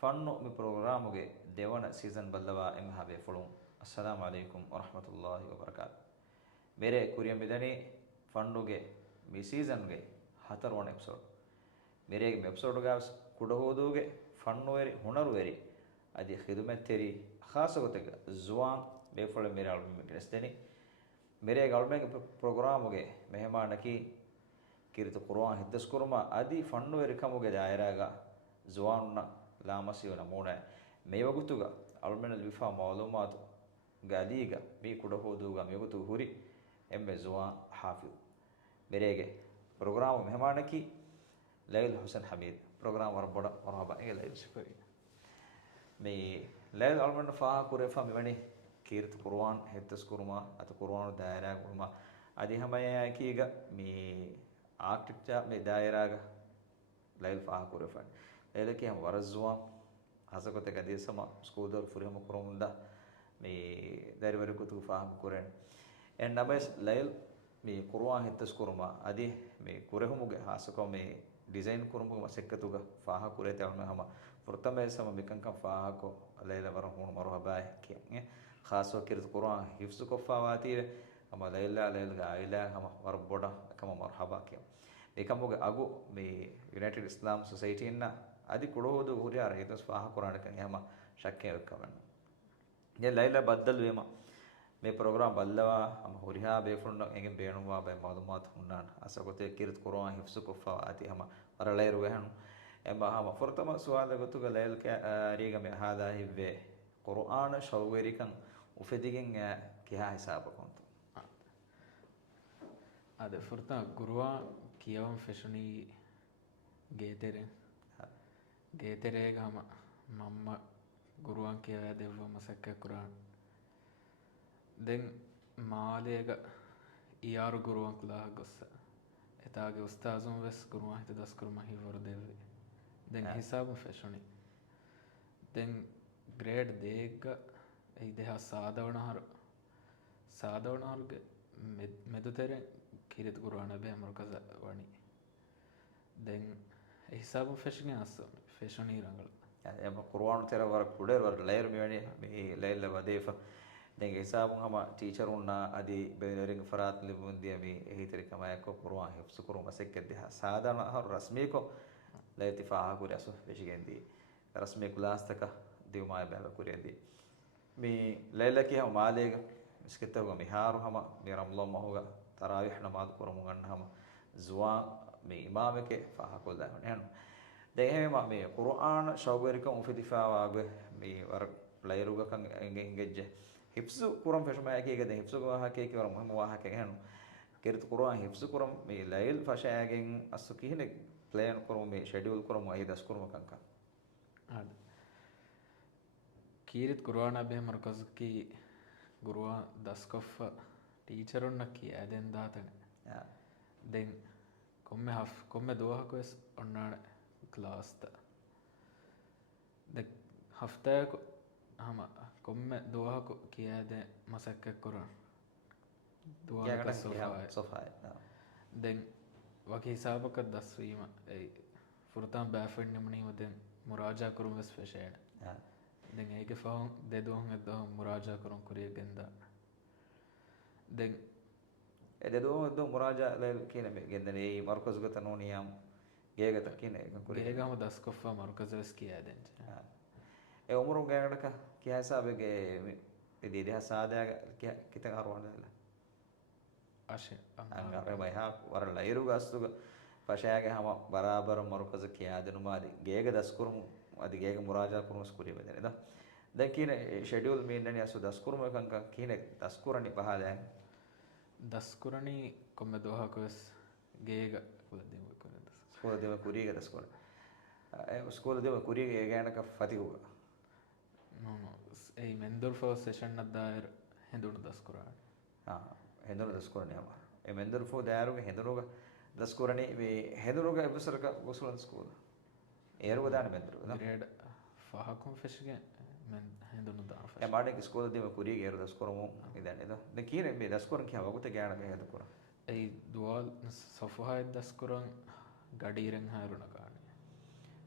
fun ಮಿ ಪ್ರೋಗ್ರಾಮುಗೆ ದೇವನ season ಬಲ್ಲವ M ಹಾಬೆ ಫುಳು ಅಸ್ಸಲಾಮು ಅಲೈಕುಂ ವರಹಮತುಲ್ಲಾಹಿ ವಬರಕಾತು ಬೇರೆ ಕುರಿಯಂಬಿದನಿ ಫಂಡುಗೆ ಮಿ ಸೀಸನ್ಗೆ ಹತರ್ವಣ episode ಮೇರೆಗೆ ಮಿ ಎಪಿಸೋಡ್ಗೆ ಕುಡಹೋದುಗೆ ಫಣ್ಣುವೆರಿ ಹುಣರುವೆರಿ ಅದಿ ಖಿದುಮೆತ್ತೆರಿ ಖಾಸ ಗೊತ್ತಿಗೆ ಜುವಾನ್ ಬೇಫೊಳೆ ಮೇರೆ ಅಳ್ಮೆಗೆ ನೆಸ್ತೆನಿ ಮೇರೆಗೆ ಅಳ್ಮೆಗೆ ಪ್ರೋಗ್ರಾಮುಗೆ ಮೆಹಮಾನಕಿ ಕಿರಿತು ಕುರ್ಆನ್ ಹಿದ್ದಸ್ಕುರ್ಮ ಅದಿ ಫಣ್ಣುವೆರಿ ಕಮುಗೆ ದಾಯರಾಗ ಜುವಾನ್ನ ಲಾಮಸಿವ ನಮೂನೆ ಮೇವಗುತುಗ ಅಳ್ಮೆನಲ್ಲಿ ವಿಫಾ ಮಾಲೂಮಾತು ಗದೀಗ ಮೀ ಕುಡಹೋದುಗ ಮೇವಗುತುಗ ಹುರಿ ಎಮ್ಮೆ ಜುವಾನ್ ಹಾಫಿದ್ ಮೇರೆಗೆ ಪ್ರೋಗ್ರಾಮ್ ಮೆಹಮಾನಕಿ ಲೈಲ್ ಹುಸೇನ್ ಹಮೀದ್ ಪ್ರೋಗ್ರಾಮ್ ವರಬಡ ಮರಹಬಾ ಏ ಲೈಲ್ ಶಿಫರಿ ಮೇ ಲೈಲ್ ಅಲ್ಮಂಡ್ ಫಾಹ ಕುರೆಫಾ ಮೆವಣಿ ಕೀರ್ತ್ ಕುರ್ಆನ್ ಹೆತ್ತಸ್ಕುರ್ಮ ಅತ ಕುರ್ಆನ್ ದಾಯರಾಗ ಉಲ್ಮ ಅದಿ ಹಮಯಾಕೀಗ ಮೀ ಆರ್ಕಿಟೆಕ್ಚರ್ ಮೇ ದಾಯರಾಗ ಲೈಲ್ ಫಾಹ ಕುರೆಫಾ ಲೈಲಕ್ಕೆ ಹಮ ವರಜುವಾನ್ ಹಸಕೊತೆ ಗದೀಸಮ ಸ್ಕೂದರ್ ಫುರಿಹಮ ಕುರಮುಂದ ಮೇ ದರಿವರಿ ಕುತು ಫಾಹಮ್ ಕುರೆನ್ ಎನ್ ನಬಸ್ ಲೈಲ್ ಮೇ ಕುರ್ಆನ್ ಹೆತ್ತಸ್ಕುರ್ಮ ಅದಿ ಮೇ ಕುರೆಹುಮುಗೆ ಹಾಸಕೊ ಮೇ ಡಿಸೈನ್ ಕುರುಮುಗ ಸೆಕ್ಕತುಗ ಫಾಹ ಕುರೆತೆ ಅಲ್ಮೆ ಹಮ ಫುರ್ತಮೆ ಸಮ ಮಿಕಂಕಂ ಫಾಹಕೊ ಲೈಲ ವರ ಹುಣ ಮರುಹಬಾಯ್ ಕೆ ಖಾಸೋ ಕಿರ್ತ ಕುರ್ಆನ್ ಹಿಫ್ಸ್ ಕೊಫಾವಾತಿವೆ ಹಮ ಲೈಲ ಲೈಲ್ಗ ಆಯಿಲ ಹಮ ವರ ಬೊಡ ಕಮ ಮರುಹಬಾ ಕೆ ಏಕಮುಗ ಅಗು ಮೇ ಯುನೈಟೆಡ್ ಇಸ್ಲಾಂ ಸೊಸೈಟಿ ಇನ್ನ ಅದಿ ಕುಡೋದು ಹುರಿಯಾರ ಹಿತಸ್ ಫಾಹ ಕುರಾನ್ ಕಂ ಹಮ ಶಕ್ಕೆ ವೆಕ್ಕವನ್ ye laila baddal wema me program ballawa am huriha befund egen beenuwa bay malumat hunnan asagote kirt quran hifsu kufa ati hama aralairu wehnu emma hama furtama suala gotuga lail ka riga me hada hibbe quran shawwerikan ufedigen kiha hisaba kontu ade furta gurwa kiyawan feshuni geetere gama mamma ಗುರುವಾನ್ ಕೇವ ದೆವ್ವ ಮಸಕ್ಕೆ Quran then ಮಾಲೇಗ ಇಯಾರು ಗುರುವಾನ್ ಕುಲಾಹ ಗೊಸ್ಸ ಎತಾಗೆ ಉಸ್ತಾಜುಂ ವೆಸ್ ಗುರುವಾನ್ ಹಿತ ದಸ್ಕುರ್ಮ ಹಿವರು ದೆವ್ವಿ then ಹಿಸಾಬು ಫೆಶುನಿ then grade ದೇಗ ಐದೆಹ ಸಾದವಣಹಾರುಗೆ ಮೆದುತೆರೆ Kirit ಗುರುವಾನ್ ಬೆ ಮರುಕಜ ವಣಿ then ಹಿಸಾಬು ಫೆಶುನಿ us ಫೆಶುನಿ ರಂಗಳು එම කුරුවාණු තෙර වර කුඩේ වර ලයර් මෙවැනි මේ ලයිල්ල වදේෆ දැන් හිසාබුන් හම teacher උන්නා අදි බෙනරින් ෆරාත් ලිබුන් දිය මේ එහිතර කමයක කුරුවාන් හිෆ්ස් කුරු මසෙක් දෙහ සාදාන හර රස්මීකෝ ලයිතිෆාහ කුරසු වෙෂිගෙන්දී රස්මී ක්ලාස්තක දිවමාය බැල කුරේදී මේ ලයිල්ල කිය මාලේග මිස්කතව මිහාරු හම මේ රම්ලෝ මහුග තරාවිහ් නමාද් කුරුමු ගන්න හම ජුවා මේ ඉමාමකේ ෆාහ කොල්ලා නහන දෙහෙම මේ කුර්ආන ශෞගරික උෆිදිෆාවාගේ මේ වර ප්ලේයරුග කන් එංගෙජ්ජ හිෆ්සු කුරම් ෆෂමායකේක ද හිෆ්සු ගවහකේක වර මොහම වාහක ගහනු කිරිත කුර්ආන හිෆ්සු කුරම් මේ ලයිල් ෆෂායගෙන් අස්සු කිහිනෙ ප්ලෑන් කුරම් මේ ෂෙඩියුල් කුරම් අයි දස් කුරම් කන්ක ආද කීරිත කුර්ආන බෙ මර්කස් කි ಗುರುವಾ ದಸ್ಕೊಫ ಟೀಚರುನ್ನ ಕಿ ಅದೆನ್ ದಾತನೆ ದೆನ್ ಕೊಮ್ಮೆ ದೋಹಕೊಸ್ ಒಣ್ಣಾಣೆ ಕ್ಲಾಸ್ತ ದೆ ಹಫ್ತಾಯಕ ಹಮ ಕೊಮ್ಮೆ ದೋಹಕು ಕಿಯಾದೆ ಮಸಕ್ಕೆ ಕುರಾನ್ ದೋಹಕ ಸಫಾಯ ದೆನ್ ವಕಿ ಹಿಸಾಬಕ ದಸ್ವೀಮ ಐ ಫುರ್ತಾನ್ ಬಾಫೆಡ್ ನಿಮನೀಮ ದೆನ್ ಮುರಾಜಾ ಕುರುಂ ವೆಸ್ ಫೆಶೇಡ್ ದೆನ್ ಏಗೆ ಫಹಂ ದೆ ದೋಹಂ ಎದ್ದೋ ಮುರಾಜಾ ಕುರುಂ ಕುರಿಯ ಗೆಂದ ದೆನ್ ede do muraja lel kine me gendane ei markaz gata noniyam gegata kine kuri gegama daskoffa markaz ves kiyaden e umurun gagada ki hasabege ede de hasada kita arwana la ashe angare bay ha warala iruga astuga fashayage hama barabar markaz kiyadenu madi gega daskurum adi gega muraja kurum skuri bedene da den kine schedule me nani asu daskurum kanka kine daskurani bahada ದಸ್ಕುರಣಿ ಕೊಮ್ಮೆ ದೋಹಾಕೊಸ್ ಗೇಗ ಸ್ಕೂಲ ದೇವ ಕುರಿಗೆ ದಸ್ಕುರ ಸ್ಕೂಲ ದೇವ ಕುರಿಗೆ ಗೇಣಕ ಫತಿ ಹೋಗ ನೋನು ಏ ಮೆಂದೂರ್ ಫೋ session ನದ್ದಾಯರ್ ಹೆಂದುಣ ದಸ್ಕುರ ಹಾ ಹೆಂದುಣ ದಸ್ಕುರ ನೇಮ ಏ ಮೆಂದೂರ್ ಫೋ ದಾಯರುಗ ಹೆಂದುರುಗ ದಸ್ಕುರನಿ V ಹೆಂದುರುಗ ಎಬಸರಕ ಗೊಸುಲ ಸ್ಕೂಲ ಏರುಗ ದಾನ ಮೆಂದೂರು grade ಫಹಕಂ ಫೆಶ್ಗೆ men henduno da fa e maade iskola dema kurige eru daskorum idane da de kire me daskorum kya waguta gyana me hedukura ei duwa wall sofa daskuran gadiren haruna kaani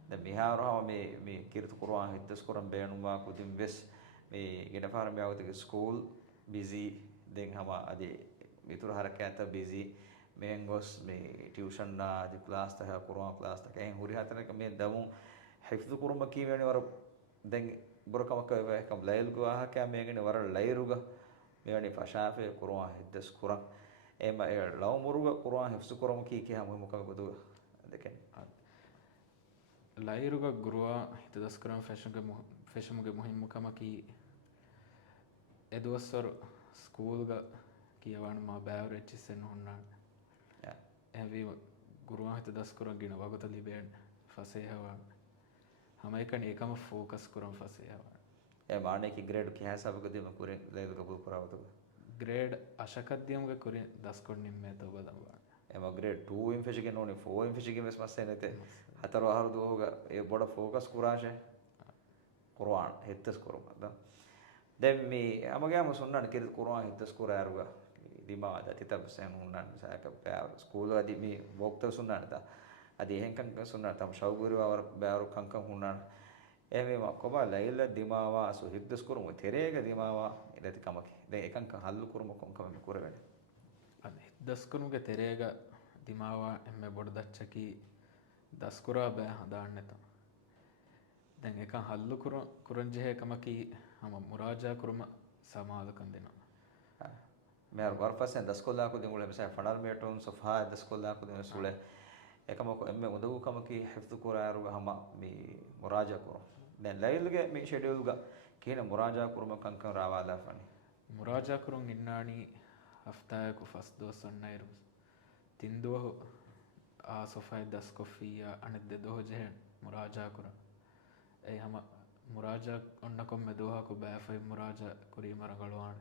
දැන් මිහාරව මේ කිරිත Quran hits කරන් බේනුවා කුදින් වෙස් මේ ගෙඩපාර මියවතේ school busy දෙන් හම අදී විතර හරකයන්ත busy මෙන් ගොස් මේ ටියුෂන් නා අදී ක්ලාස් තහ කුරාන් ක්ලාස් තහ කෙන් හුරි හතරක මේ දමු හිෆ්දු කුරුම කීවෙනි වර දැන් බොරකමක එකම් ලයිල් ගවා කෑ මේගෙන වර ලයිරුග මෙවැනි ෆෂාෆේ කුරාන් හිටස් කුරාන් එම ඒ ලව මුරුග කුරාන් හිෆ්සු කුරම කී කිය හැම මොකක බුදු දෙකෙන් ලයිරුග ගුරුවා හිත දස්කරම් ෆැෂමුගේ මුහිම්මකමකි එදවස්වර ස්කූල්ග කියවන මා බෑවරච්චිස්සෙන් හොන්නාන් ඇවී ගුරුවා හිත දස්කරන් ගෙන වගත ලිබේන් ෆසේහවාන් හමයිකන ඒකම ෆෝකස් කරම් ෆසේහවාන් ඒ මානෙකි ග්‍රේඩ් කිය හැසබකදීම කුරෙන් ලයිරුග බු කරවතුග ග්‍රේඩ් අශකද්‍යම්ග කුරෙන් දස්කොන් නිම්මේ තවබදම්වා එම ග්‍රේඩ් 2 ඉන් ෆිසිකේ නෝනේ 4 ඉන් ෆිසිකේ මෙස් මස්සේ නැතේ හතර වහරු දෝග ඒ බොඩ ෆෝකස් කුරාෂේ කුර්ආන් හිතස් කුරුමද දැන් මේ අමගෑම සොන්නන කිරි කුර්ආන් හිතස් කුරාරුග දිමාද තිතබ සෙන් උන්නන් සාක පෑව ස්කූල් අදි මේ වොක්ත සොන්නනද අදි එහෙන්කන් සොන්නන තම ෂවුගුරු වර බෑරු කංකන් උන්නන් එමෙම කොබ ලයිල දිමාවා සු හිතස් කුරුම තෙරේග දිමාවා ඉලති කමකි දැන් එකංක හල්ලු කුරුම කොංකම කුරවෙන අනේ දස්කුරුගේ තෙරේග දිමාවා එම්මේ බොඩ දච්චකි දස්කුරා බෑ හදාන්නත දැන් එක හල්ලු කුරංජෙහ කමකි හම මුරාජා කුරුම සමාදකන් දෙනවා මෙහර වර්පසෙන් දස්කොල්ලා කුදින් උල මෙසයි ෆනල් මේටොන් සොෆා දස්කොල්ලා කුදින් සුලේ එකමක එම්මේ උදව් කමකි හිෆ්දු කුරාරුග හම මේ මුරාජා කුරුම දැන් ලයිල්ගේ මේ ෂෙඩියුල් ග කියන මුරාජා කුරුම කංකන් රාවාලා ෆනි මුරාජා කුරුන් ඉන්නානි හෆ්තායකු ෆස් දොස්සන්නයිරු තින්දුව ಆ ಸೊಫೈ ದಸ್ ಕೊಫಿಯ ಅಣದ್ದೆ ದೋಹಜೆ ಮುರಾಜಾ ಕುರ ಏ ಹಮ ಮುರಾಜಾ ಒಣ್ಣಕೊಮ್ಮೆ ದೋಹಾಕು ಬ್ಯಾಫೈ ಮುರಾಜಾ ಕುರಿ ಮರಗಳವಾಣ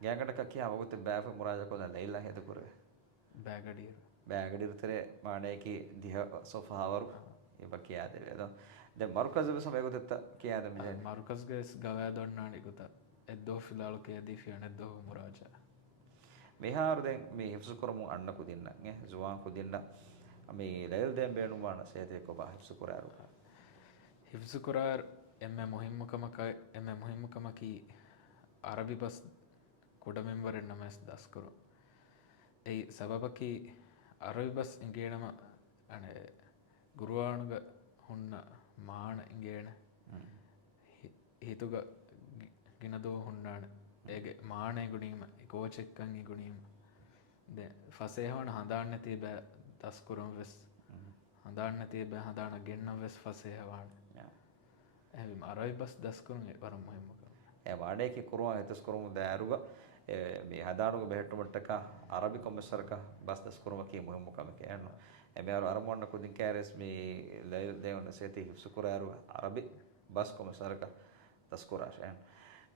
ಗ್ಯಾಂಗಟಕ ಕಿ ಅವಗುತ್ತೆ ಬ್ಯಾಫೈ ಮುರಾಜಾ ಕೊದ ಲೈಲ ಹೆದ ಕುರೆ ಬ್ಯಾಗಡಿರ್ tere ಮಾಣೇಕಿ ದಿಹ ಸೊಫಾ ಅವರು ಇಬಕಿ ಆದೆವೆ ಅದು ದೆ ಮರ್ಕಜ್ ಬೆ ಸಮಯ ಗೊತ್ತ ಕಿ ಆದ ಮೆ ಮರ್ಕಜ್ ಗೆ ಗವಾ ದೊಣ್ಣಾಣಿ ಗೊತ್ತ ಎದ್ದೋ ಫಿಲಾಲ್ ಕೆ ದಿ ಫಿ ಅಣದ್ದೆ ಮುರಾಜಾ මෙහාර දැන් මේ හිෆ්සු කරමු අන්න කුදින්න නේ ජුවාන් කුදින්න මේ ලයල් දැන් බේනු මාන සේතේ කොබ හිෆ්සු කරාරු හිෆ්සු කරාර එම්මේ මුහිම්මකමකි අරබි බස් කොඩ මෙම්බරෙන් නමස් දස් කරු ඒ සබබකි අරබි බස් ඉංගේනම අනේ ගුරුවානුග හොන්න මාන ඉංගේන හිතුග ගිනදෝ හොන්නාන ඒගේ මානේ ගුණීම කෝචෙක්කන් ගුණීම දැන් ෆසේහවන හදාන්න නැති බෑ දස්කුරම් වෙස් හදාන්න නැති බෑ හදාන ගෙන්නම් වෙස් ෆසේහවන එහෙම අරයි බස් දස්කුරම් වරම් මොහිමක ඒ වාඩේකි කුරුවා හිතස් කුරුම දෑරුග මේ හදානුග බෙහෙට්ටුමට්ටක අරබි කොමසරක බස් දස්කුරම කී මොහිමකම කියන්න එබැර අරමොන්න කුදින් කෑරස් මේ ලයිල් දෙවන සේති හිෆ්සු කුරාරු අරබි බස් කොමසරක දස්කුරාෂයන්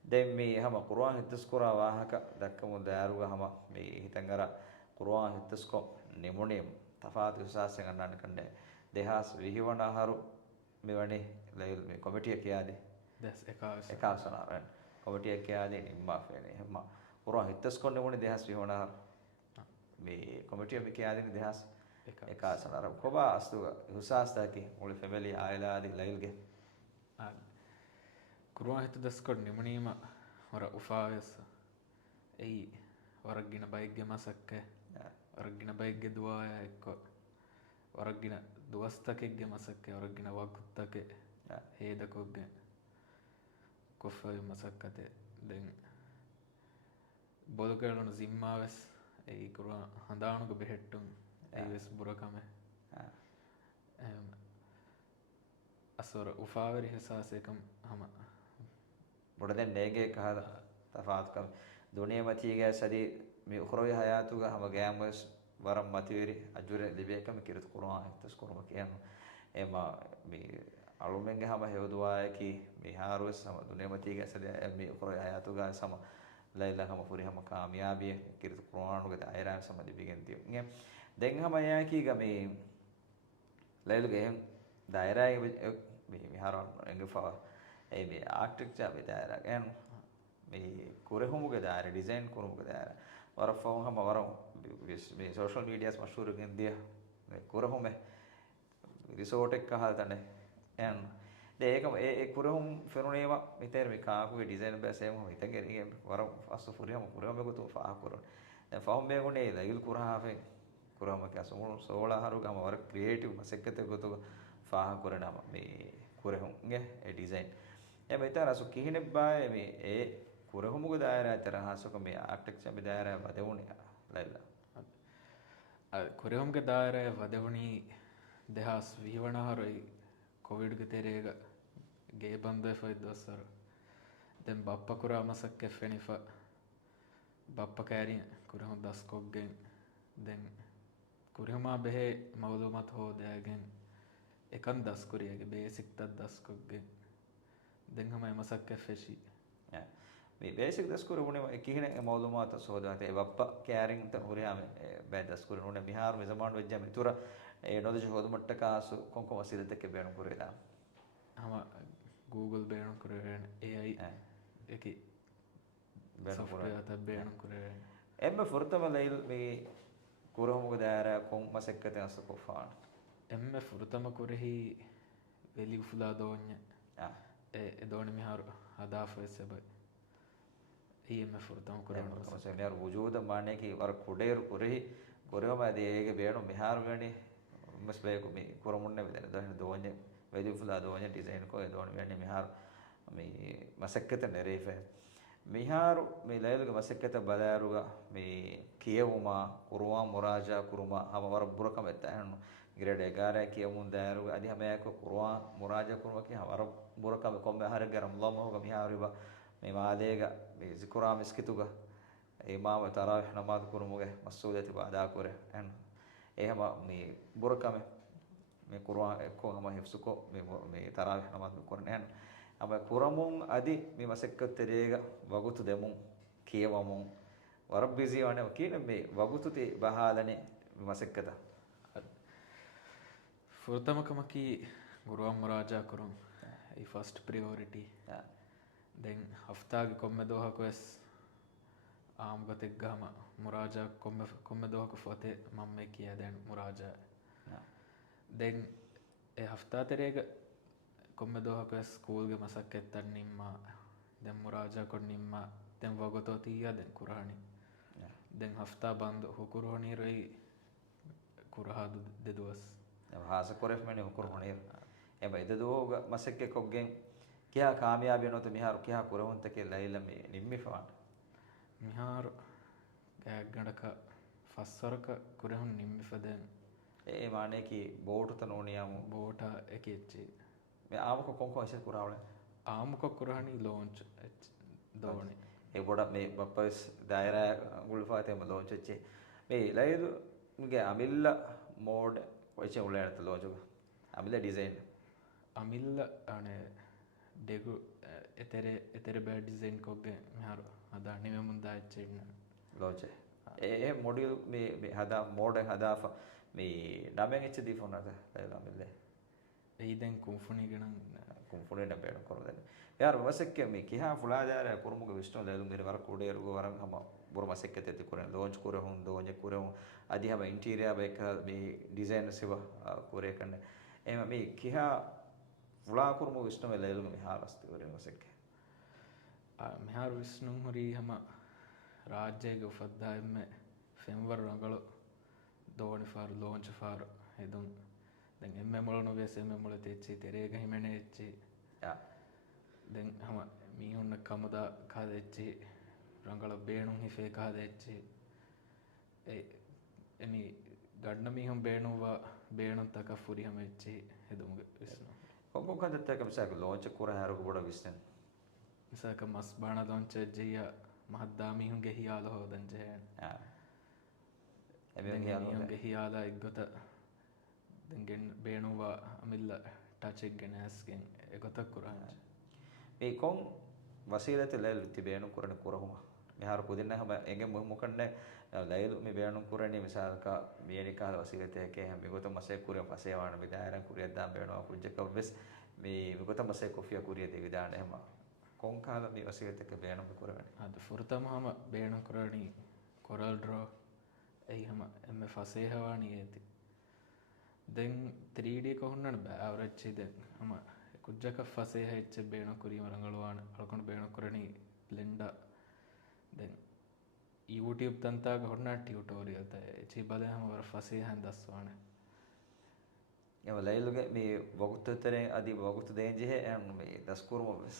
දැන් මේ හැම කුර්ආන් හිතස් කුරා වාහක දක්කමු දෑරුග හැම මේ හිතන් අර කුර්ආන් හිතස් කො නිමුණිම් තෆාත් විශ්වාසයෙන් ගන්නන්න කන්නේ දෙහාස් විහිවන ආහාරු මෙවැනි ලයිල් මේ කොමිටිය කියාදී දැස් එකසනාරන් කොමිටිය කියාදී නිම්මා ෆේනේ හැම කුර්ආන් හිතස් කො නිමුණි දෙහාස් විහිවන ආහාරු මේ කොමිටිය මේ කියාදී දෙහාස් එකසනාර කොබා අස්තුග විශ්වාසතාකි මුලි ෆැමිලි ආයලාදී ලයිල්ගේ කුරුවා හිත දස්කොඩ් නිමුණීම වර උෆාවෙස් එයි වරක්ගෙන බයික්ගේ මසක්ක වරක්ගෙන බයික්ගේ දුවාය එක්ක වරක්ගෙන දුවස්තකෙක්ගේ මසක්ක වරක්ගෙන වකුත්තකේ හේදකොක්ගේ කොෆයි මසක්කතේ දැන් බොදකලුණු සිම්මාවෙස් එයි කුරුවා හඳානුක බෙහෙට්ටුම් එයිවෙස් බුරකම අසොර උෆාවරි හසාසේකම් හම බොඩදෙන් නේගේ කහද තෆාත් කම දුනිය මතිගේ සදී මේ උඛරෝය හයාතුග හම ගෑම්වස් වරම් මතිවිරි අජුර ලිබේකම කිරිත කුරාන් හිතස් කුරම කියන එම මේ අලුමෙන්ගේ හම හේවදුවායකි මේ හාරුස් සම දුනිය මතිගේ සදී මේ උඛරෝය හයාතුග සම ලයිලා හම පුරි හම කාමියාබිය කිරිත කුරාන් උගත අයරාම සම ලිබිගෙන් තියුගේ දැන් හම යකි ගමේ ලයිලුගේ දායරාගේ මේ හාරන් එංගෆා ඒ මේ ආර්කිටෙක්චර් බෙදාරා ගෑන් මේ කුරෙහුමුගේ දායර ඩිසයින් කුරුමුගේ දායර වර ෆෝන් හැම වර මේ සෝෂල් මීඩියාස් මෂහූර් ගෙන්දිය කුරහුමේ රිසෝට් එක කහල්තනේ යන් ඒකම ඒ කුරහුම් ෆෙරුනේම මිතේර මේ කාකුගේ ඩිසයින් බැසෙම හිතගෙන වර අස්සු ෆුරියම කුරහම ගොතු ෆා කුරන දැන් ෆාම් මේ ගුනේ ලයිල් කුරහාෆෙන් කුරහම කසමු සෝලා හරු ගම වර ක්‍රියේටිව් මසෙක්කත ගොතු ෆා කුරනම මේ කුරහුම්ගේ ඒ ඩිසයින් එමෙ ඉතර අසු කිහිනෙ බාය මේ ඒ කුරහුමුගේ දායරය අතර හසුක මේ ආර්කිටෙක්චර් මේ දායරය වදවුනේ ලයිලා කුරහුම්ගේ දායරය වදවුනී දෙහස් විවණහරයි කොවිඩ්ගේ තෙරේග ගේ බන්දය ෆයිදවස්සර දැන් බප්ප කුරා මසක් එෆෙනිෆ බප්ප කෑරිය කුරහුම් දස්කොක්ගෙන් දැන් කුරහුමා බෙහේ මවලුමත් හෝදෑගෙන් එකන් දස්කුරියගේ බේසික්තත් දස්කොක්ගෙන් දැන් හමයි මසක් එෆෙෂි මේ බේසික් දස්කුර උනේ කිහින මවලුමාත සෝදාතේ බප්ප කෑරින් ත හොරියාම බෑ දස්කුර උනේ මිහාර මෙසමාන් වෙජ්ජා මිතුර ඒ නොදජ හොදමට්ට කාසු කොංකොම සිදතක බේණු කුරේලා හම Google බේණු කුරේන AI එකි බේණු කුරේත බේණු කුරේ එම්බ ෆුර්තම ලයිල් මේ කුරහමුග දායර කොම් මසෙක්කතේ අස කොෆාන එම්බ ෆුර්තම කුරෙහි වෙලි ෆුලා දෝඤ්ඤ ඒ දෝණි මිහාර හදාෆෙසබ එම්බ ෆුර්තම කුරේන මසෙලියර් වුජූද මානේ කි වර කුඩේර කුරෙහි කුරහම දේගේ බේණු මිහාර වෙණි මස්බේකු මේ කුරමුන්නේ වෙදෙන දහන දෝඤ්ඤ වෙලි ෆුලා දෝඤ්ඤ ඩිසයින් කෝ ඒ දෝණි වෙන්නේ මිහාර මේ මසෙක්කත නෙරේෆේ මිහාරු මේ ලයිල්ගේ මසෙක්කත බලාරුගා මේ කියවුමා කුරුවා මුරාජා කුරුමා හමවර බුරකම එතහනු ග්‍රේඩ් 11 කියවුන් දාරුගා අදි හැමයක කුරුවා මුරාජා කුරුවා කිය හවර බුරකම කොම්බ හර ගරම් ලොමෝග මිහාරුබා මේ මාදේගා මේ zikurා මිස්කිතුගා ඒ මාව තරාවිහ් නමාዝ කුරුමුගේ මස්සූදති බාදා කුරේ එන්න එහෙම මේ බුරකම මේ කුරුවා එක්කෝ හම හිෆ්සුකෝ මේ තරාවිහ් නමාዝ කුරන එන්න අබ කුරමුන් අදි මේ මසෙක්කත් තෙරේග වගුතු දෙමුන් කියවමුන් වර බිසි වනේ කියන මේ වගුතු තේ බහාලනේ මසෙක්කත ෆුර්තමකමකි ගුරුවම් මුරාජා කරුම් ඒ ෆස්ට් ප්‍රියොරිටි දැන් හෆ්තාගේ කොම්මෙ දෝහකස් ආම්ගතෙක් ගහම මුරාජා කොම්මෙ දෝහක ෆොතේ මම මේ කියා දැන් මුරාජා දැන් ඒ හෆ්තා තෙරේග කොම්මෙ දෝහකස් ස්කූල්ගේ මසක් එත්තන් නිම්මා දැන් මුරාජා කොන් නිම්මා දැන් වගතෝ තියා දැන් කුරාණි දැන් හෆ්තා බන්ද හුකුරෝණී රයි කුරහාදු දෙදවස් හාස කොරෙෆ් මෙනි හුකුරෝණී එබ ඉද දෝග මසෙක්කෙ කොග්ගෙන් කියා කාමයාබි නොත මිහාරු කියා කුරහොන්තකේ ලයිල මේ නිම්මිෆාන මිහාරු ගෑග්ගඩක ෆස්සරක කුරහොන් නිම්මිෆදෙන් ඒ මානේ කි බෝටත නෝනියමු බෝට එකෙච්චි මේ ආමුක කොංකො ඉෂ කුරාවල ආමුක කුරහණි ලෝන්ච් දෝණි ඒ පොඩ මේ බප්පස් දායරා ගුල්ෆාතේම ලෝන්ච් එච්චි මේ ලයිදු මුගේ අමිල්ල මෝඩ් ඔයිච උලෑනත ලෝන්ච් අමිල්ල ඩිසයින් අමිල්ල අනේ දෙගු එතෙර බෑ ඩිසයින් කොග්ගේ මිහාරු හදා නිමෙමුන් දාච්චෙන්න ලෝන්ච් ඒ මොඩියුල් මේ හදා මෝඩ් හදාෆ මේ නමෙන් එච්ච දී ෆෝන් අත ලයිලා අමිල්ල එයිදැන් කුම්ෆුණි ගණන් කුම්ෆුණි නබේන කොරදෙන යාර වසෙක්ක මේ කිහා ෆුලාදාර කුරුමුග විශ්නු ලැලුම් දෙර වර කුඩේරුග වරන් හම බොර මසෙක්ක තෙති කුරෙන් ලෝන්ච් කුර හොන් දෝඤ්ඤ කුර හොන් අදි හම ඉන්ටීරියර් බේක මේ ඩිසයින් සිව කුරේ කන්න එම මේ කිහා ෆුලා කුරුමුග විශ්නු ලැලුම් මිහාර අස්ති වරෙන් වසෙක්ක මිහාර විශ්නු හරි හම රාජ්‍යයේ උෆද්දාෙම ෆෙම්වර රංගල දෝණි ෆාර ලෝන්ච් ෆාර එදුම් දැන් එම්මෙ මොළනු වෙස් එම්මෙ මොළ තෙච්චි තෙරේග හිමෙනේ එච්චි දැන් හම මීහුන්න කමදා කාදෙච්චි රංගල බේණුන් හිෆේ කාදෙච්චි ඒ එනි ගඩන මීහුන් බේණුවා බේණුන් තක ෆුරි හම එච්චි එදුම් විස්නු කොකො කදත්තක මිසක ලෝන්ච් කුර හැරුක බොඩ විස්තෙන් මිසක මස් බාණ දොන්ච ජිය මහද්දා මීහුන් ගේ හියාල හොදන් ජෙන් එබෙන් මීහුන් ගේ හියාල එක්ගත දැන් බේණුවා අමිල්ල ටච් එක ගෙන ඇස්ගෙන් එකතක් කුරාංච මේ කොන් වසීලත ලැල් තිබේණු කුරණ කුරහුම මෙහාර පුදින්න හැම එංගෙ මොකන්නේ ලැල් මේ බේණු කුරණේ මිසාලක මියනිකාල වසීලත එකේ හැම ගොත මසේ කුරේ පසේ වාන විදායරන් කුරිය දාම් බේණුවා කුජ්ජක වෙස් මේ ගොත මසේ කොෆිය කුරිය දෙවි දාන හැම කොන් කාල මේ වසීලත එක බේණු කුරණේ අද ෆුර්තමම බේණු කුරණි කොරල් ඩ්‍රෝ ei hama emme fasehawani eti den 3D ko hunnana ba average den hama kujjaka faseha ecce beeno kuri marangalwana alkon beeno kurani blender den YouTube tantaga horna tutorial ta echi bale hama war faseha daswana එම ලයිලුගේ මේ වගුත්තතරේ අදී වගුත්ත දෙන්ජි හේ එන් මේ දස්කුරුම වෙස්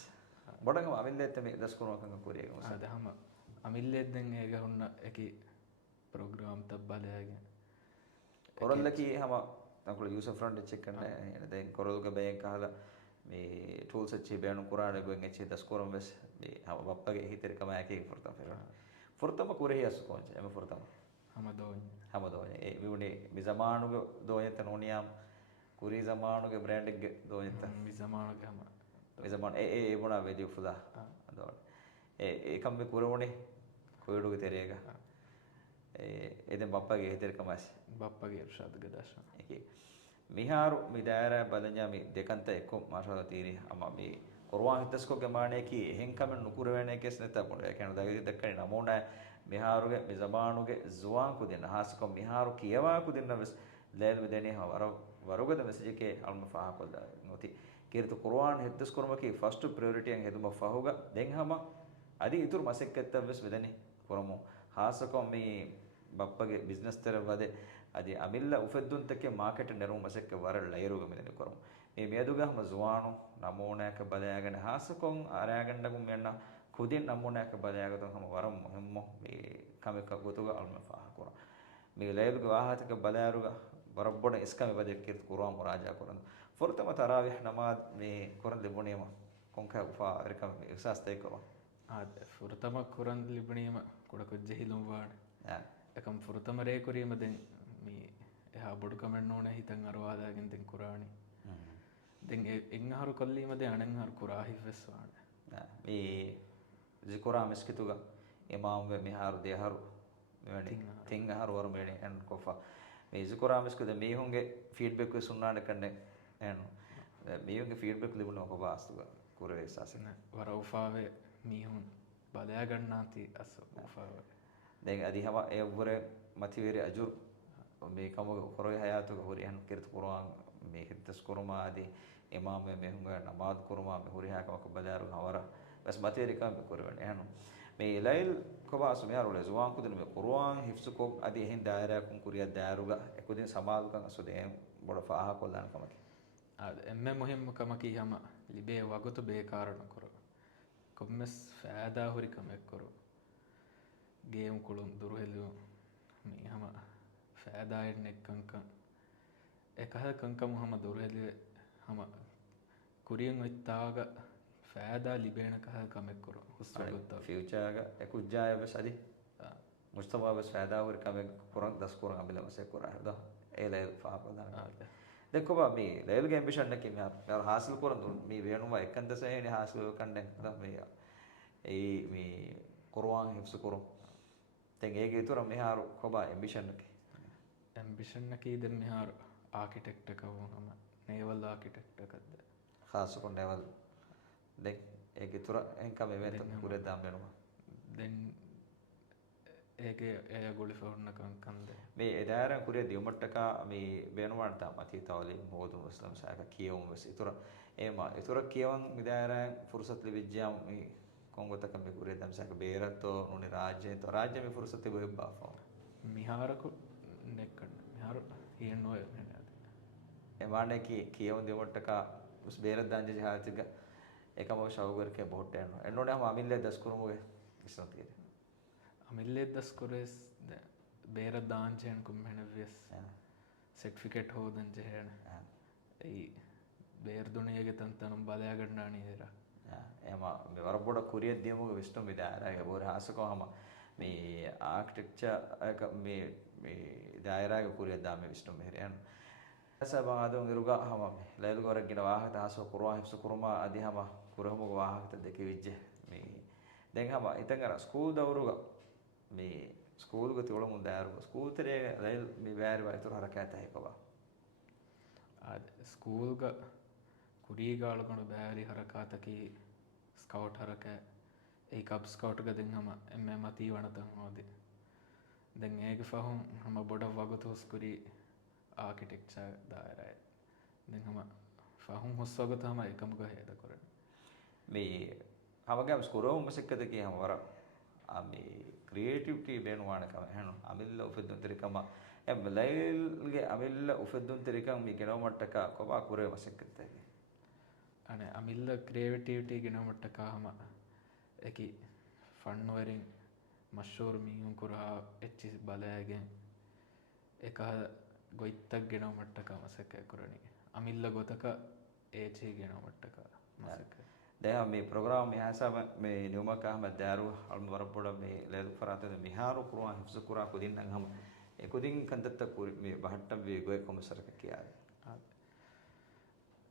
බඩගම අවිල්ලෙත් මේ දස්කුරුම කංග කුරියක මොස ada hama amilleed den ega honna eki program tabbalege කොරල්ලකි හැම තංකුල user front check කරන්න එන දැන් කොරල්ගේ බෑන් කහලා මේ ටූල්ස් එච්චි බෑනු කුරාඩ ගොන් එච්චි දස්කුරුම වෙස් මේ හැම බප්පගේ හිතේ කම යකේ ෆොර්තම ෆෙර ෆොර්තම කුරහියස් කොන්ච එම ෆොර්තම hama doñ ඒ විුනේ මිසමානුගේ දෝයත නෝනියම් කුරි zamanuge brand ge doyetta mi zamanuge hama mi zaman e bona vedi fuda adon e kamme kurawone koyuduge terega eden bappage heter kamas bappage irshad ge dasha eki miharu mi daara balanya mi dekanta ekko mashallah tiri ama mi qur'an hitasko ge maane ki hen kamen nukurawene kes neta pon e kanu dagege dekkani namona miharuge mi zamanuge zuwan ku den hasko miharu kiyawa ku den ves leel medeni ha වරුගද message එකේ අල්ම ෆාහකොල්ද නොති කීර්ත කුර්ආන් හෙද්දස් කරමකි first priority එකෙන් හෙදුම ෆහුග දෙන් හැම අදි ඉතුරු මසෙක්කත්ත වෙස් වෙදනි කරමු හාසකො මේ බප්පගේ බිස්නස් තර වද අදි අමිල්ල උෆෙද්දුන් තකේ මාකට් නෙරුම මසෙක්ක වර ලයිරුග මෙදනි කරමු මේ මෙදුග හැම සුවානු නමෝනයක බලයාගෙන හාසකොන් ආරයාගන්නගු මෙන්න කුදින් නමෝනයක බලයාගතන් හැම වරම් මොහම්ම මේ කමක ගොතුග අල්ම ෆාහකොර මේ ලයිරුග වාහතක බලයාරුග बरब्बड़ इसका में बदे किरत कुरान मुराजा करन फुरतम तरावीह नमाज में कुरान लिबुनीमा कोंका उफा रिकम एहसास तय करो फुरतम कुरान लिबुनीमा कुड कुज्जे हिलुम वाड एकम फुरतम रे कुरीम den mi eha bodu comment none hitan arwada gen den qurani den engaharu kollima de anengaharu qurahi feswan mi zikura miskituga imam ve miharu deharu meni tingaharu war meni en kofa මේ ඉස්කෝරාමස්කද මේහුන්ගේ feedback එක සුන්නාන කන්නේ එන මේහුන්ගේ feedback ලිබුණා ඔබ ආස්තුක කුරේ සාසන වර උෆාවේ මීහුන් බලයා ගන්නාති අස උෆාවේ දැන් අදිහම ඒ වර මතිවේරි අජුර් මේ කමක කොරේ හයාතුක හොරියන් කිරත කුරාන් මේ හිතස් කුරමා ආදී ඉමාම මේහුන්ගේ නමාත් කුරමා මේ හොරියා කමක බදාරු හවර බස් මතිවේරි කම කුරවන්නේ එන මේ ලයිල් කොබාසු මෙහරුල zuwan kudin me qur'an hifsu ko adi hin daira kun kuriya daruga ekudin samalu kan asude boda faaha kollan kamaki emme muhim kamaki hama libe wagotu be karana koro kommes faada huri kamek koro game kulum duruhelu me hama faada enne kankan ekah kankan hama duruhelu hama kuriyan ittaga faada libena kah kamek koro huswagotta future ga ekujjaya besadi mustafa bes faada hur kamek kurang 10 kurang abila mase kora hada ele fa kodan dekko ba me level game ambition nakke me yar hasil koran dun me venuwa ekanda sehene hasil kande da me ei me qur'an hifz koro ten ege itura me haru koba ambition nakke den me haru architect ka wona naval architect kadda khas ko naval den ege tura enkam event kure dam benuma den ege e goli forna kan kande me edaran kure diumattaka me benuma ta mati tawli modu muslim saka kiyum wes itura ema itura kiyawan midaran fursat libijjam me kongotaka me kure dam saka beratto nuni rajya me fursat libba fa miharaku nekkan miharu hienno emane ki kiyawan diumattaka us berat danje jahatiga ekam shaugar ke bohte ennone hama amille 10 kurumuge isnoti amille 10 kures berat danchen kummeneves certificate hodan jehena ei ber duniyage tantanum balaya gannani era ema me warboda kuriya demuge vistum vidara ge bor hasako hama me architecture ek me daira ge kuriya dame vistum mehrian sabang adon iruga hama lailu gorek gina waha taso qur'an hifsu kurma adi hama kurahmu waha ta deke vijje me den hama itangara school dawruga me school go tiwala mun daru school tere lail me bari wa itur harakata hekaba ad school ga kuriga algonu bari harakata ki scout haraka ei cub scout ga den hama emme mati wanatan hodi දැන් ඒක ෆහුම් හම බොඩක් වගතුස් කුරි architecture දායරයි දැන් හම ෆහුම් හොස් වගත හම එකමුග හේද කරන මේ හමගම් ස්කුරෝ මසෙක්කද කිය හම වර මේ ක්‍රියේටිවිටි බේනුවානකම හැනු අමිල්ල උපෙද්දුන් තරිකම එම් ලයිල්ගේ අමිල්ල උපෙද්දුන් තරිකම මේ ගෙනවමට්ටක කොබා කුරේ මසෙක්කද අනේ අමිල්ල ක්‍රියේටිවිටි ගෙනවමට්ටක හම එකි ෆන්නවරින් මශූර් මීහුන් කුරා එච්චි බලයගෙන් එක ගොයිත්තක් ගෙනවමට්ටක මසක කරණි අමිල්ල ගොතක ඒචී ගෙනවමට්ටක මසක දැන් මේ ප්‍රෝග්‍රෑම් මේ හසම මේ නියමක අහමද දාරු අල්ම වරපොඩ මේ ලේදු ෆරාතද මිහාරු කුරා හිෆ්ස් කුරා කුදින් නම් හම එකුදින් කන්තත්ත කුරි මේ බහට්ටම් වේ ගොය කොමසරක කියාවේ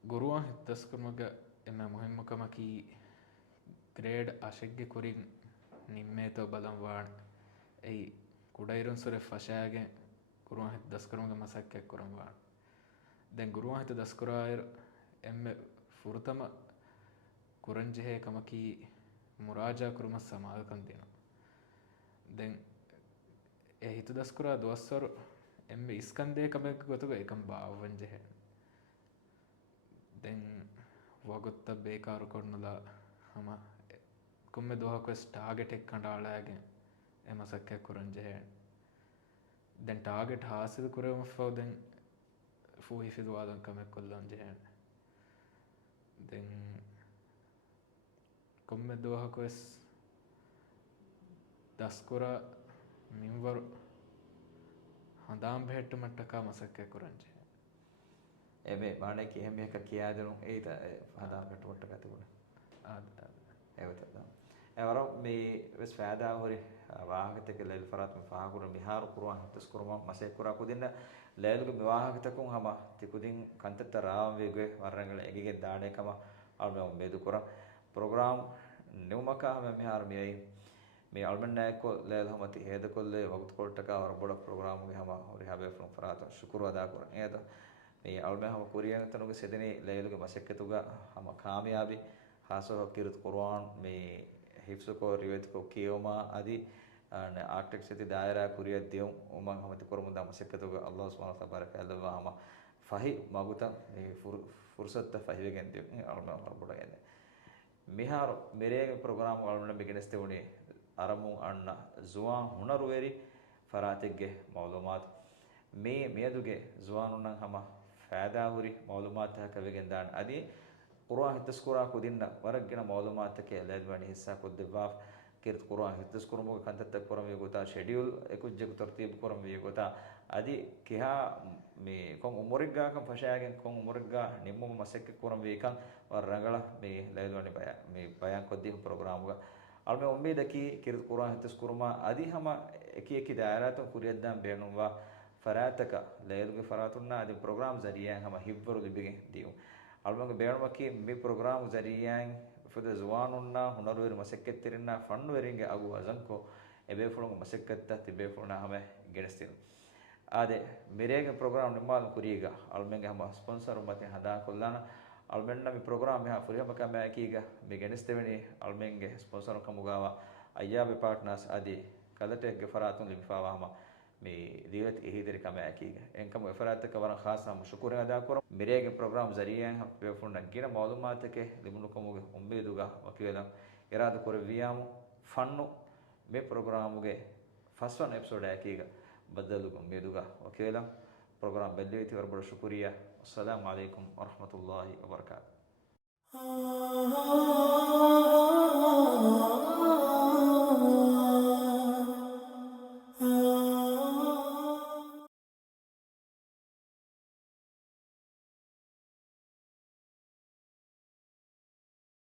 ගුරුවන් හිතස් කමග එම මුහිම්මකම කී ග්‍රේඩ් අශෙග්ගෙ කුරින් නිම්මේතෝ බලම් වාණ එයි කුඩයිරුන් සුරෙ ෆෂාගෙන් ගුරුවන් හිත දස්කරමග මසක්කයක් කරම් වාණ දැන් ගුරුවන් හිත දස්කරායර එම්මෙ ෆුරතම කුරංජෙහේ කමකී මුරාජා කුරුම සමාදකන් දෙනවා දැන් ඒ හිත දස්කරා දවස්වර එම්මෙ ඉස්කන්දේ කමක ගොතක එකම් බාවංජෙහේ දැන් වගොත්ත බේකාරු කොන්නලා හම කොම්මෙ දොහකොස් ටාගෙට් එක් කණ්ඩාලාගෙන් එමසක්කයක් කුරංජෙහේ දැන් ටාගෙට් හාසිල් කුරම ෆෝ දැන් ෆෝ හිෆිදු වාදන් කමක් කොල්ලංජෙහේ දැන් කොම්මෙ දොහකොස් දස්කුරා මින්වරු හඳාම් බෙහෙට්ට මට්ටකා මසක්කයක් කුරංජෙහේ එමේ මානේ කියෙම එක කියා දෙනු ඒත හදාම් බෙහෙට්ට මට්ටක තිබුණා ඒවත එවර මේ වෙස් ෆෑදා හොරි වාහකතක ලෙල් ෆරාත් ෆාකුර මිහාරු කුරාන් හතස් කුරම මසේ කුරා කුදින්න ලේලුගේ විවාහකතකුන් හම තිකුදින් කන්තත රාම වේගේ වරංගල එගිගේ දාඩේ කම අල්බම් මේදු කුරා ප්‍රෝග්‍රෑම් නිවමකා හම මිහාර මියයි මේ අල්බම් නැයකෝ ලේල් හමති හේද කොල්ලේ වගුත් කොල්ටක වර බොඩ ප්‍රෝග්‍රෑම් ගේ හම හොරි හැබේ ෆ්‍රොම් ෆරාත් ශුක්‍ර අදා කුරා ඒද මේ අල්බම් හම කුරියන් තනුගේ සෙදෙනේ ලේලුගේ මසෙක්කතුගා හම කාමයාබි खासो किरत कुरान में हिफ्स को रिवायत को कियोमा आदि आर्टिक से दायरा कुरियत दियों उमंग हम कुरमुदा मसक्कतो अल्लाह सुब्हानहु व तआला कहलवा हम फही मगुता फुर्सत फही गेंदे अल्मा बड़ा गेंदे मिहार मेरे प्रोग्राम वालने बिगिनस्ते उनी अरमु अन्न जुवान हुनर वेरी फरातिगे मालूमात में मेदुगे जुवानुन हम फायदा हुरी मालूमात हकवेगेंदान आदि कुरान हितस्कुरा कुदिन्न वरगिन मालूमात के लेदवानी हिस्सा को दिवाफ किरत कुरान हितस्कुरमो कंतत कुरम योगता शेड्यूल एकु जग तरतीब कुरम योगता आदि किहा मे कों उमरिगा कम फशागे कों उमरिगा निम्मो मसक कुरम वेकन वर रंगला मे लेदवानी बयान को दी प्रोग्राम गा और मैं उम्मीद की किरत कुरान हितस्कुरमा आदि हम एक दायरा तो कुरियदां बेनुवा फरातक लेदगे फरातुन्ना आदि प्रोग्राम जरिए हम हिब्बर लिबिगे दियो अलमंग बेणमकी मी प्रोग्राम जरियां फुद जुवानुन्ना हुनरवेर मसक्केत्तिरिन्ना फन्वेरिंगे अगु अजंको एबेफुलंग मसक्केत्ता तिबेफुलना हमें गेडस्तिन आदे मेरेगे प्रोग्राम निम्माल कुरीगा अलमेंगे हम स्पॉन्सर मते हदा कोल्लाना अलमेन्ना मी प्रोग्राम में फुरियम का मैं कीगा मी गेडस्तेवनी अलमेंगे स्पॉन्सर कमुगावा अय्याबे पार्टनर्स आदि कलटेगे फरातुन लिफावा हम මේ දිවත එහිදරි කම ඇකීග එන්කම එෆරාතක වරන් ખાસම शुक्र अदा करो मेरेगे प्रोग्राम जरिए हम बेफुंड गिन मालूमात के लिमुनु कमुगे उम्मीदुगा वकीला इरादा कर वियाम फन्नु मे प्रोग्राम गे फर्स्ट वन एपिसोड ඇකීග बदलु उम्मीदुगा वकीला प्रोग्राम बदलीति वर बड़ शुक्रिया अस्सलाम वालेकुम व रहमतुल्लाहि व बरकातहू